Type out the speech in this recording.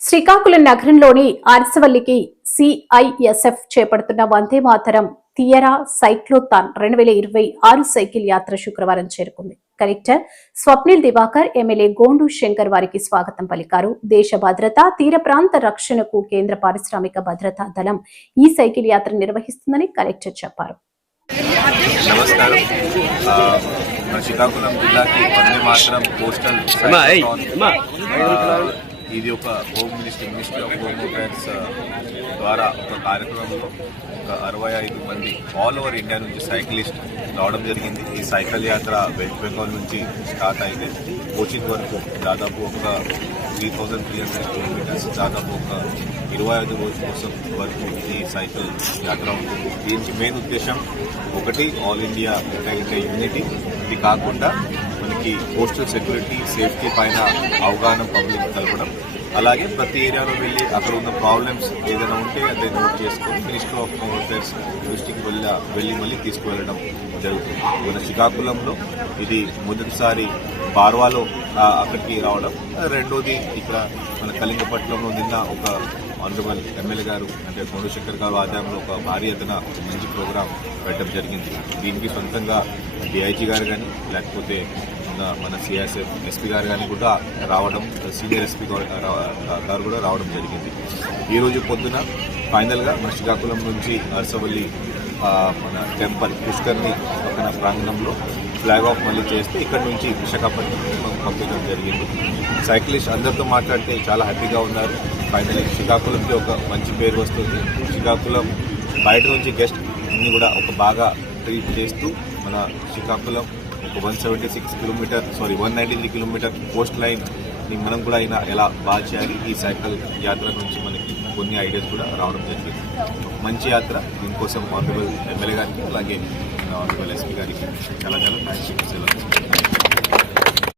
శ్రీకాకుళం నగరంలోని అరసవల్లికి సిఐఎస్ఎఫ్ చేపడుతున్న వందే మాతరం తియరా సైక్లోథాన్ రెండు వేల ఇరవై ఆరు సైకిల్ యాత్ర శుక్రవారం చేరుకుంది. కలెక్టర్ స్వప్నిల్ దివాకర్ ఎమ్మెల్యే గోండు శంకర్ వారికి స్వాగతం పలికారు. దేశ భద్రత తీర ప్రాంత రక్షణకు కేంద్ర పారిశ్రామిక భద్రతా దళం ఈ సైకిల్ యాత్ర నిర్వహిస్తుందని కలెక్టర్ చెప్పారు. నమస్కారం. శ్రీకాకుళం జిల్లాకి వందే మాత్రం పోస్టల్ ఇది ఒక home minister ministry of home affairs ద్వారా ఒక కార్యక్రమంలో ఒక అరవై ఐదు మంది ఆల్ ఓవర్ ఇండియా నుంచి సైక్లిస్ట్ రావడం జరిగింది. ఈ సైకిల్ యాత్ర వెస్ట్ బెంగాల్ నుంచి స్టార్ట్ అయితే కోచింగ్ వరకు దాదాపు ఒక three thousand three hundred kilometres దాదాపు ఒక ఇరవై ఐదు రోజుల కోసం వరకు ఈ సైకిల్ యాత్ర ఉంటుంది. దీనికి మెయిన్ ఉద్దేశం ఒకటి ఆల్ ఇండియా ఇండియా యూనిటీ. ఇది కాకుండా మనకి పోస్టల్ సెక్యూరిటీ సేఫ్టీ పైన అవగాహన పబ్లిక్ కలపడం అలాగే ప్రతి ఏరియాలో వెళ్ళి అక్కడ ఉన్న ప్రాబ్లమ్స్ ఏదైనా ఉంటే అదే నోట్ చేసుకొని మినిస్టర్ ఆఫ్ హోమ్ అఫేర్స్ దృష్టికి వెళ్ళి వెళ్ళి మళ్ళీ తీసుకువెళ్ళడం జరుగుతుంది. మన శ్రీకాకుళంలో ఇది మొదటిసారి బార్వాలో అక్కడికి రావడం. రెండోది ఇక్కడ మన కళింగపట్నంలో నిన్న ఒక ఆనరబుల్ ఎమ్మెల్యే గారు అంటే కోనశంకర్ గారు ఆధ్వర్యంలో ఒక భారీ ఎత్తున మంచి ప్రోగ్రాం పెట్టడం జరిగింది. దీనికి సొంతంగా డిఐజీ గారు కానీ లేకపోతే మన మన సిఎస్ఎఫ్ ఎస్పీ గారు కానీ కూడా రావడం సీనియర్ ఎస్పీ గారు కూడా రావడం జరిగింది. ఈరోజు పొద్దున ఫైనల్గా మన శ్రీకాకుళం నుంచి అరసవల్లి మన టెంపుల్ పుష్కర్ని పక్కన ప్రాంగణంలో ఫ్లాగ్ ఆఫ్ మళ్ళీ చేస్తే ఇక్కడ నుంచి విశాఖపట్నం మనం పంపించడం జరిగింది. సైక్లిస్ట్ అందరితో మాట్లాడితే చాలా హ్యాపీగా ఉన్నారు. ఫైనల్లీ శ్రీకాకుళంకి ఒక మంచి పేరు వస్తుంది. శ్రీకాకుళం బయట నుంచి గెస్ట్ని కూడా ఒక బాగా ట్రీట్ చేస్తూ మన Srikakulam one seventy six kilometre sorry one ninety three kilometre post లైన్ని మనం కూడా అయినా ఎలా బాగా చేయాలి? ఈ సైకిల్ యాత్ర నుంచి మనకి కొన్ని ఐడియాస్ కూడా రావడం జరిగింది. మంచి యాత్ర దీనికోసం ఆనరబుల్ ఎమ్మెల్యే గారికి అలాగే ఆనరబుల్ ఎస్పీ గారికి చాలా చాలా థ్యాంక్స్